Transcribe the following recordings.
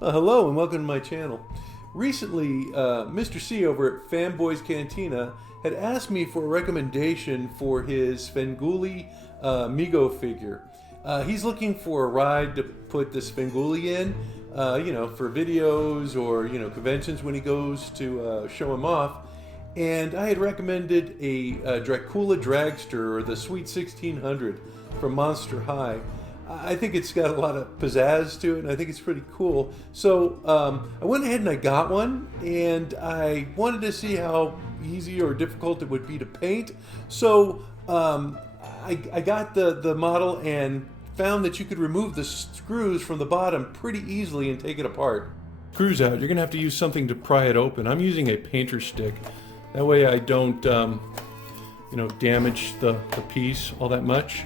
Hello and welcome to my channel. Recently, Mr. C over at Fanboy Cantina had asked me for a recommendation for his Svengoolie Mego figure. He's looking for a ride to put the Svengoolie in, for videos or, conventions when he goes to show him off. And I had recommended a Draculaura Dragster, or the Sweet 1600 from Monster High. I think it's got a lot of pizzazz to it, and I think it's pretty cool. So I went ahead and I got one, and I wanted to see how easy or difficult it would be to paint. So I got the model and found that you could remove the screws from the bottom pretty easily and take it apart. Screws out, you're gonna have to use something to pry it open. I'm using a painter stick. That way I don't damage the piece all that much.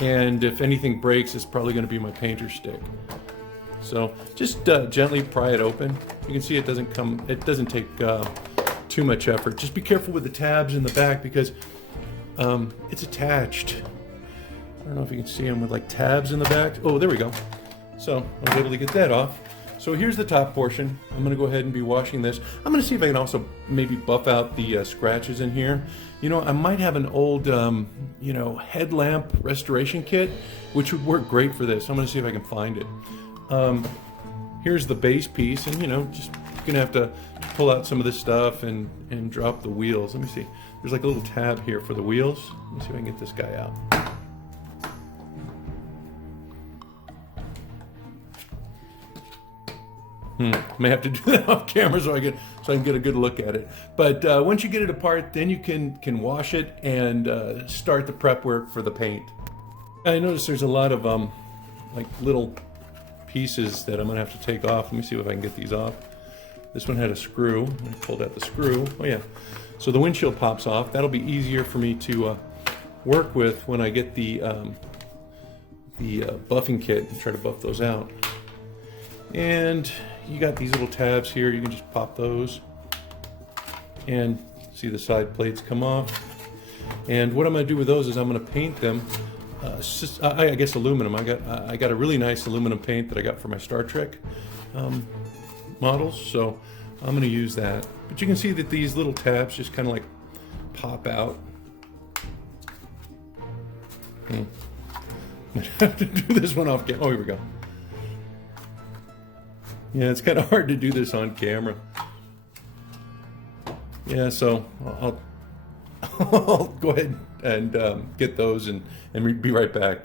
And if anything breaks, it's probably going to be my painter stick. So just gently pry it open. You can see it doesn't take too much effort. Just be careful with the tabs in the back because it's attached. I don't know if you can see them with like tabs in the back. Oh, there we go. So I was able to get that off. So here's the top portion. I'm going to go ahead and be washing this. I'm going to see if I can also maybe buff out the scratches in here. I might have an old, headlamp restoration kit, which would work great for this. I'm going to see if I can find it. Here's the base piece, and just going to have to pull out some of this stuff and drop the wheels. Let me see. There's like a little tab here for the wheels. Let me see if I can get this guy out. May have to do that off camera so I can get a good look at it. But once you get it apart, then you can wash it and start the prep work for the paint. I noticed there's a lot of like little pieces that I'm gonna have to take off. Let me see if I can get these off. This one had a screw. I pulled out the screw. Oh yeah. So the windshield pops off. That'll be easier for me to work with when I get the buffing kit and try to buff those out. And you got these little tabs here, you can just pop those and see the side plates come off. And what I'm going to do with those is I'm going to paint them I guess aluminum. I got a really nice aluminum paint that I got for my Star Trek models, so I'm going to use that. But you can see that these little tabs just kind of like pop out. I have to do this one off camera. Oh, here we go. Yeah, it's kind of hard to do this on camera. Yeah, so I'll go ahead and get those and be right back.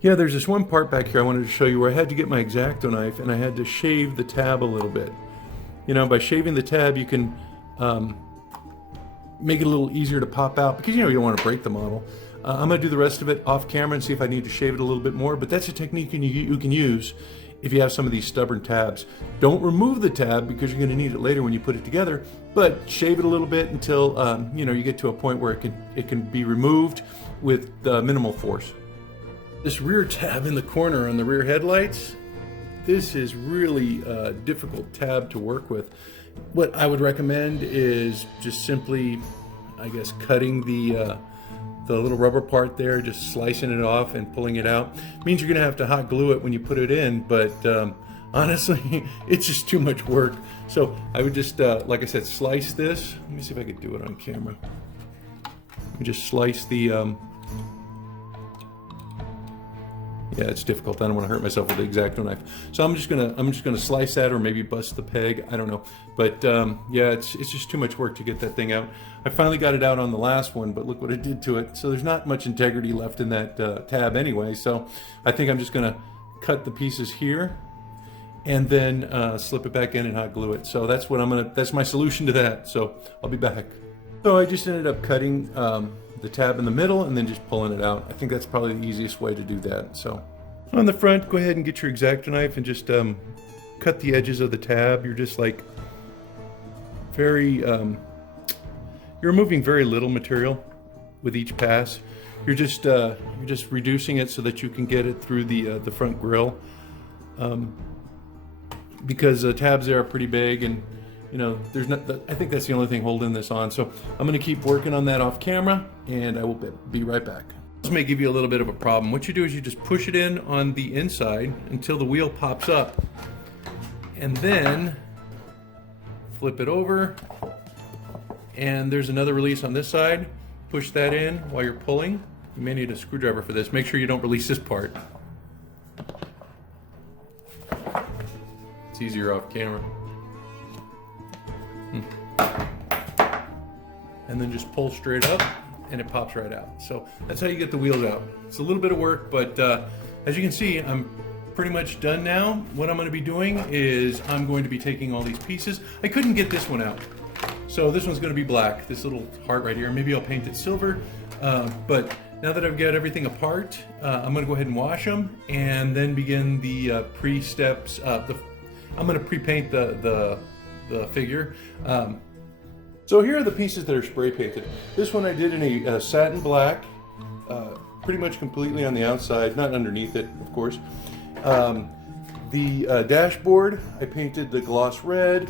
Yeah, there's this one part back here I wanted to show you where I had to get my X-Acto knife and I had to shave the tab a little bit. By shaving the tab you can make it a little easier to pop out because you don't want to break the model. I'm going to do the rest of it off camera and see if I need to shave it a little bit more, but that's a technique you can use if you have some of these stubborn tabs. Don't remove the tab because you're going to need it later when you put it together, but shave it a little bit until you get to a point where it can be removed with minimal force. This rear tab in the corner on the rear headlights, this is really a difficult tab to work with. What I would recommend is just simply, I guess, cutting the little rubber part there, just slicing it off and pulling it out. Means you're gonna have to hot glue it when you put it in, but honestly, it's just too much work. So I would just, like I said, slice this. Let me see if I could do it on camera. Let me just slice the, yeah, it's difficult. I don't want to hurt myself with the X-Acto knife. So I'm just gonna slice that, or maybe bust the peg. I don't know. But yeah, it's just too much work to get that thing out. I finally got it out on the last one, but look what it did to it. So there's not much integrity left in that tab anyway. So I think I'm just gonna cut the pieces here and then slip it back in and hot glue it. So that's my solution to that. So I'll be back. So I just ended up cutting the tab in the middle and then just pulling it out. I think that's probably the easiest way to do that. So on the front, go ahead and get your X-Acto knife and just cut the edges of the tab. You're just like you're removing very little material with each pass. You're just reducing it so that you can get it through the front grille, because the tabs there are pretty big, and I think that's the only thing holding this on. So I'm going to keep working on that off camera, and I will be right back. This may give you a little bit of a problem. What you do is you just push it in on the inside until the wheel pops up. And then flip it over, and there's another release on this side. Push that in while you're pulling. You may need a screwdriver for this. Make sure you don't release this part. It's easier off camera. And then just pull straight up and it pops right out. So that's how you get the wheels out. It's a little bit of work, but as you can see, I'm pretty much done now. What I'm going to be doing is I'm going to be taking all these pieces. I couldn't get this one out. So this one's going to be black, this little heart right here. Maybe I'll paint it silver. But now that I've got everything apart, I'm going to go ahead and wash them and then begin the pre-steps. I'm going to pre-paint the figure. So here are the pieces that are spray painted. This one I did in a satin black, pretty much completely on the outside, not underneath it, of course. The dashboard, I painted the gloss red,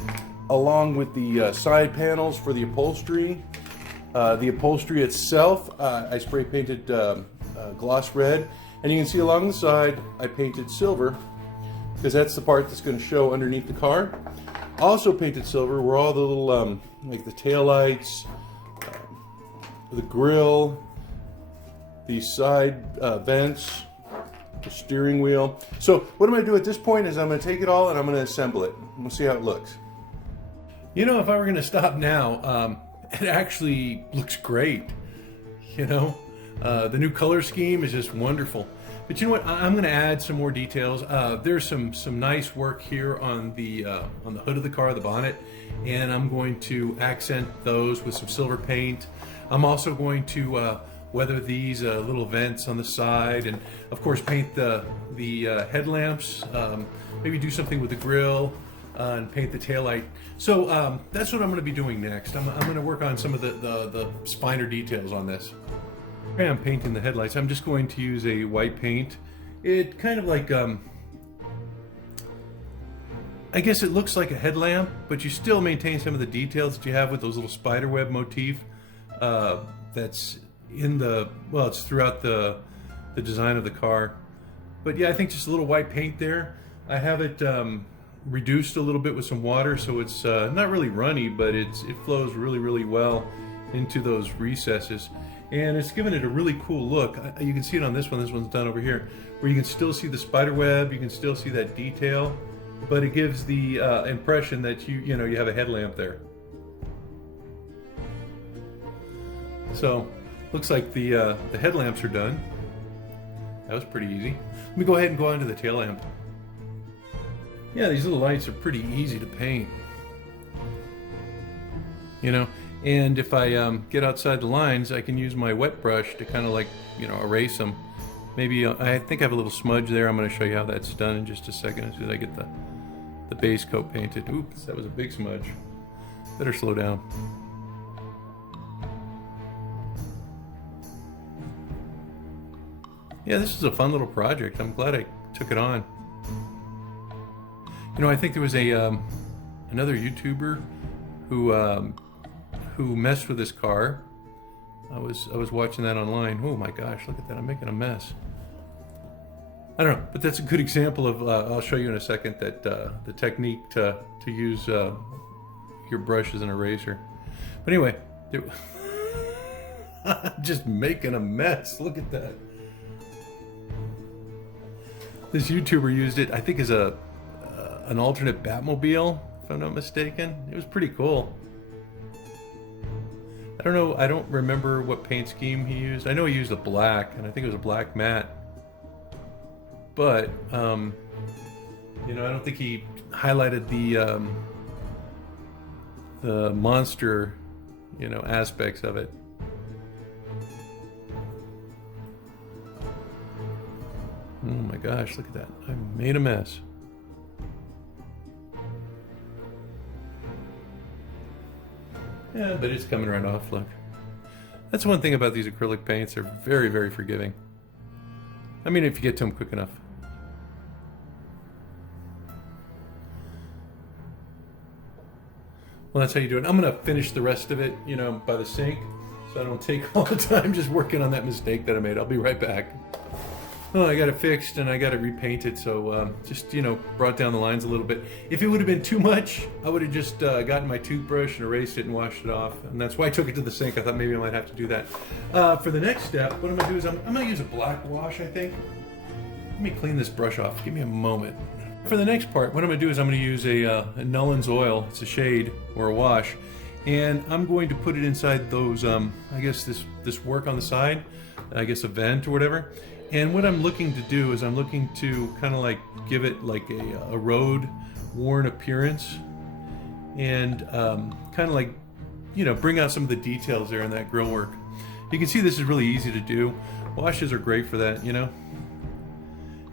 along with the side panels for the upholstery. The upholstery itself, I spray painted gloss red, and you can see along the side, I painted silver, because that's the part that's going to show underneath the car. Also painted silver were all the little, like the tail lights, the grill, the side vents, the steering wheel. So what I'm going to do at this point is I'm going to take it all and I'm going to assemble it. We'll see how it looks. You know, if I were going to stop now, it actually looks great. You know, the new color scheme is just wonderful. But you know what? I'm going to add some more details. There's some nice work here on the hood of the car, the bonnet, and I'm going to accent those with some silver paint. I'm also going to weather these little vents on the side, and of course paint the headlamps. Maybe do something with the grill and paint the taillight. So that's what I'm going to be doing next. I'm going to work on some of the finer details on this. I'm painting the headlights. I'm just going to use a white paint. It kind of like, I guess it looks like a headlamp, but you still maintain some of the details that you have with those little spiderweb motif that's in well, it's throughout the design of the car. But yeah, I think just a little white paint there. I have it reduced a little bit with some water, so it's not really runny, but it flows really well into those recesses. And it's given it a really cool look. You can see it on this one. This one's done over here, where you can still see the spider web. You can still see that detail, but it gives the impression that you have a headlamp there. So, looks like the headlamps are done. That was pretty easy. Let me go ahead and go on to the tail lamp. Yeah, these little lights are pretty easy to paint. You know. And if I get outside the lines, I can use my wet brush to kind of like, erase them. Maybe, I think I have a little smudge there. I'm going to show you how that's done in just a second as soon as I get the base coat painted. Oops, that was a big smudge. Better slow down. Yeah, this is a fun little project. I'm glad I took it on. I think there was another YouTuber who messed with this car. I was watching that online. Oh my gosh, look at that, I'm making a mess. I don't know, but that's a good example of, I'll show you in a second, that the technique to use your brush as an eraser. But anyway, just making a mess, look at that. This YouTuber used it, I think, as an alternate Batmobile, if I'm not mistaken. It was pretty cool. I don't know, I don't remember what paint scheme he used. I know he used a black, and I think it was a black matte. But, I don't think he highlighted the monster, aspects of it. Oh my gosh, look at that. I made a mess. Yeah, but it's coming right off, look. That's one thing about these acrylic paints, they're very forgiving. I mean, if you get to them quick enough. Well, that's how you do it. I'm going to finish the rest of it, by the sink, so I don't take all the time just working on that mistake that I made. I'll be right back. Oh, I got it fixed and I got it repainted, so just, you know, brought down the lines a little bit. If it would have been too much, I would have just gotten my toothbrush and erased it and washed it off. And that's why I took it to the sink. I thought maybe I might have to do that. For the next step, what I'm going to do is I'm going to use a black wash, I think. Let me clean this brush off. Give me a moment. For the next part, what I'm going to do is I'm going to use a Nullen's oil. It's a shade or a wash. And I'm going to put it inside those, I guess this work on the side. I guess a vent or whatever. And what I'm looking to do is I'm looking to kind of like give it like a road worn appearance, and kind of like, you know, bring out some of the details there in that grill work. You can see this is really easy to do. Washes are great for that, you know.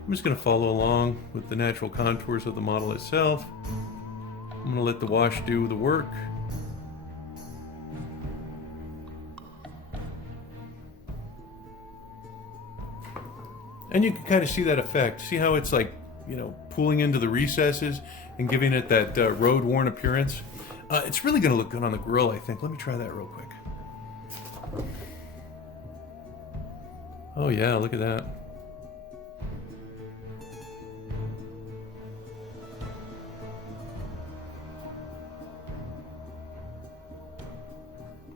I'm just going to follow along with the natural contours of the model itself. I'm going to let the wash do the work. And you can kind of see that effect. See how it's like, you know, pooling into the recesses and giving it that road-worn appearance? It's really going to look good on the grill, I think. Let me try that real quick. Oh yeah, look at that.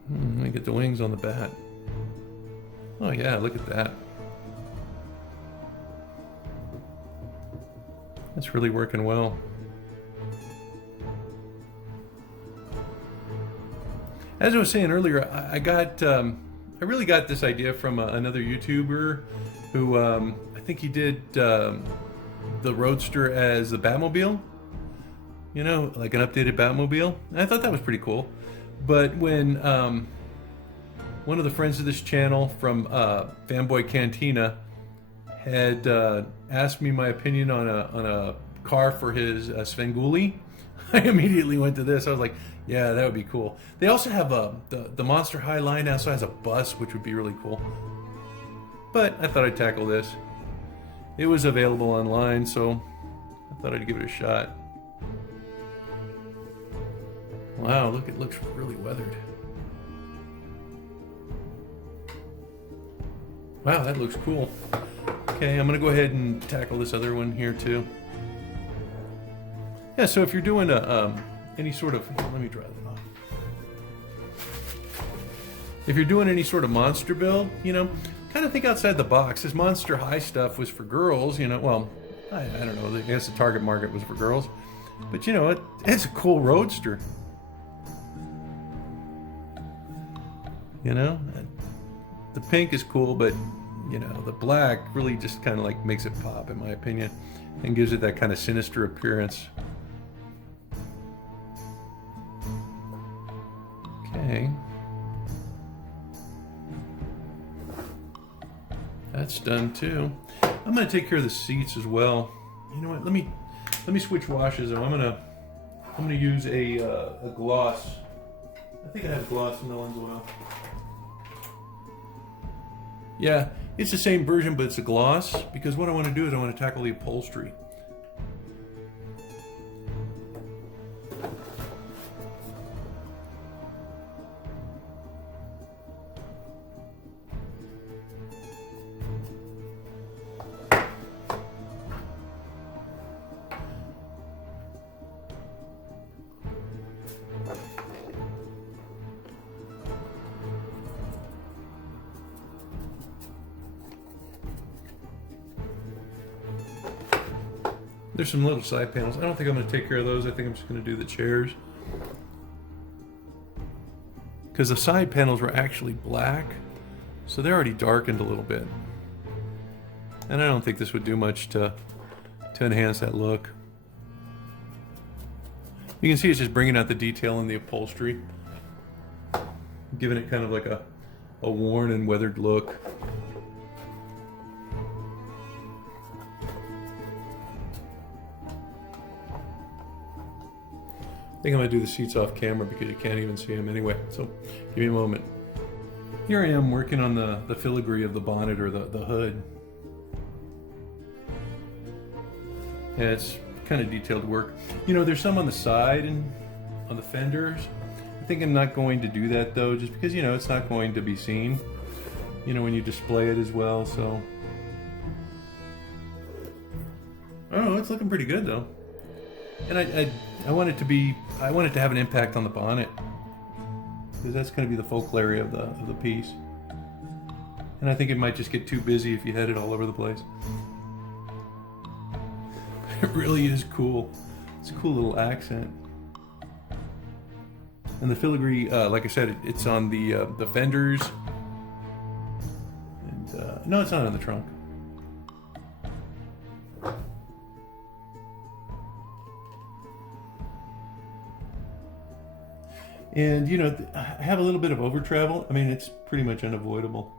Let me get the wings on the bat. Oh yeah, look at that. That's really working well. As I was saying earlier, I really got this idea from another YouTuber who I think he did the Roadster as the Batmobile. You know, like an updated Batmobile. And I thought that was pretty cool. But when one of the friends of this channel from Fanboy Cantina had asked me my opinion on a car for his Svengoolie, I immediately went to this. I was like, yeah, that would be cool. They also have the Monster High line also has a bus, which would be really cool. But I thought I'd tackle this. It was available online, so I thought I'd give it a shot. Wow, look, it looks really weathered. Wow, that looks cool. Okay, I'm going to go ahead and tackle this other one here too. Yeah, so if you're doing any sort of... Let me dry that off. If you're doing any sort of monster build, you know, kind of think outside the box. This Monster High stuff was for girls, you know. Well, I don't know. I guess the target market was for girls. But, you know, it's a cool Roadster. You know? The pink is cool, but... you know, the black really just kind of like makes it pop, in my opinion, and gives it that kind of sinister appearance. Okay. That's done too. I'm going to take care of the seats as well. You know what? Let me switch washes. I'm gonna use a gloss. I think I have gloss in Nullen's oil. Yeah, it's the same version, but it's a gloss, because what I want to do is I want to tackle the upholstery. There's some little side panels. I don't think I'm going to take care of those. I think I'm just going to do the chairs. Because the side panels were actually black, so they're already darkened a little bit. And I don't think this would do much to enhance that look. You can see it's just bringing out the detail in the upholstery, giving it kind of like a worn and weathered look. I think I'm going to do the seats off camera because you can't even see them anyway, so give me a moment. Here I am working on the filigree of the bonnet or the hood. Yeah, it's kind of detailed work. You know, there's some on the side and on the fenders. I think I'm not going to do that though, just because, you know, it's not going to be seen, you know, when you display it as well, so. looking pretty good though. And I want it to be, I want it to have an impact on the bonnet, because that's going to be the focal area of the piece. And I think it might just get too busy if you had it all over the place. It really is cool. It's a cool little accent. And the filigree, like I said, it's on the fenders. And no, it's not on the trunk. And you know, I have a little bit of over travel. I mean, it's pretty much unavoidable.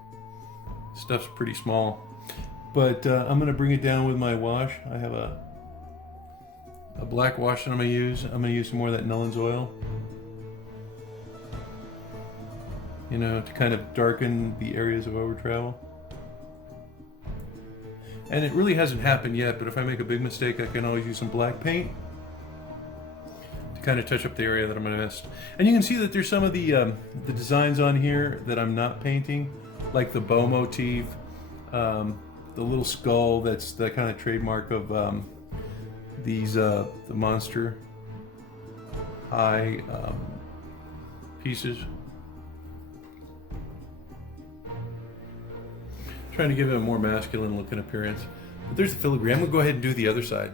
Stuff's pretty small, but I'm gonna bring it down with my wash. I have a black wash that I'm gonna use. I'm gonna use some more of that Nullen's oil, you know, to kind of darken the areas of over travel. And it really hasn't happened yet, but if I make a big mistake, I can always use some black paint kind of touch up the area that I'm gonna miss. And you can see that there's some of the designs on here that I'm not painting, like the bow motif, the little skull. That's the kind of trademark of the monster high pieces. Trying to give it a more masculine looking appearance. But there's the filigree. I'm gonna go ahead and do the other side.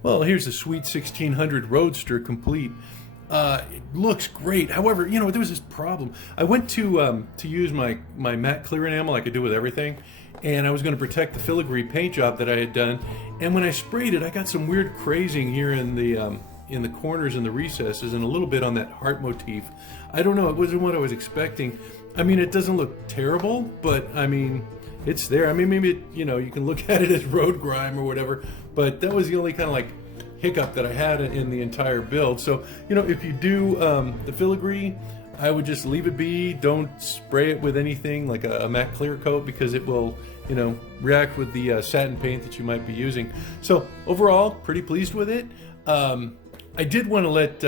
Well, here's the sweet 1600 Roadster complete. It looks great. However, you know, there was this problem. I went to use my matte clear enamel like I do with everything, and I was going to protect the filigree paint job that I had done. And when I sprayed it, I got some weird crazing here in the corners and the recesses, and a little bit on that heart motif. I don't know. It wasn't what I was expecting. I mean, it doesn't look terrible, but I mean, it's there. I mean, maybe it, you know, you can look at it as road grime or whatever, but that was the only kind of like hiccup that I had in the entire build. So, you know, if you do the filigree, I would just leave it be. Don't spray it with anything like a matte clear coat, because it will, you know, react with the satin paint that you might be using. So overall, pretty pleased with it. I did want to let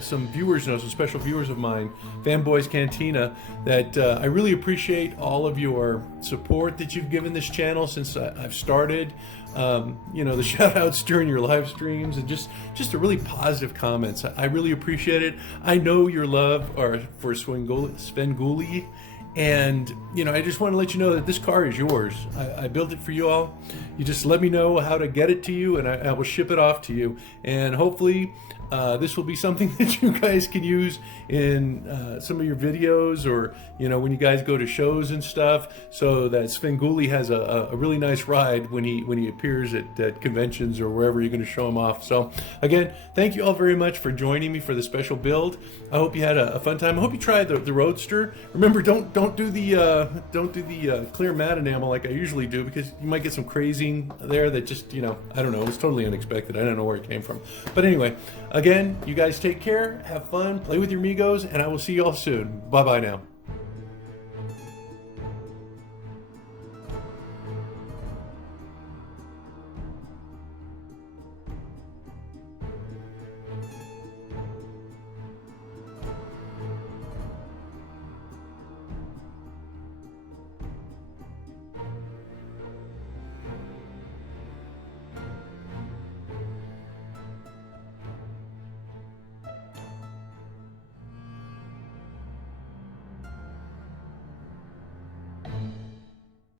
some viewers know, some special viewers of mine, Fanboy Cantina, that I really appreciate all of your support that you've given this channel since I've started. You know, the shout outs during your live streams, and just the really positive comments. I really appreciate it. I know your love for Svengoolie, and you know, I just want to let you know that this car is yours. I built it for you all. You just let me know how to get it to you, and I will ship it off to you. And hopefully this will be something that you guys can use in some of your videos, or you know, when you guys go to shows and stuff, so that Svengoolie has a really nice ride when he appears at conventions or wherever you're going to show him off. So again, thank you all very much for joining me for the special build. I hope you had a fun time. I hope you tried the Roadster. Remember, don't do the clear matte enamel like I usually do, because you might get some crazing there that just, you know, I don't know, it was totally unexpected. I don't know where it came from. But anyway, again, you guys take care, have fun, play with your Megos, and I will see you all soon. Bye-bye now.